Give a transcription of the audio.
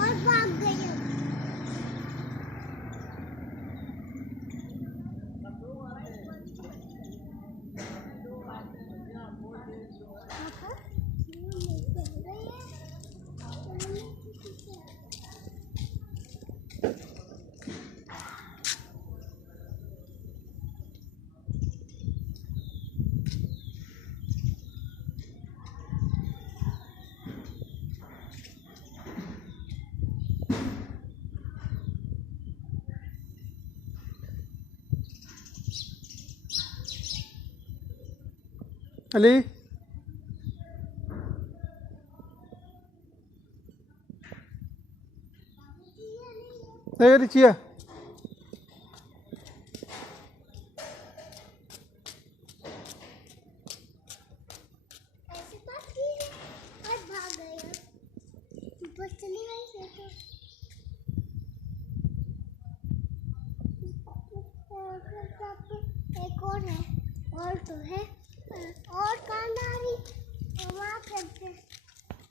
और भाग गई। अली रिचिया ऐसे बात की है और भाग गई। बस चली गई से तो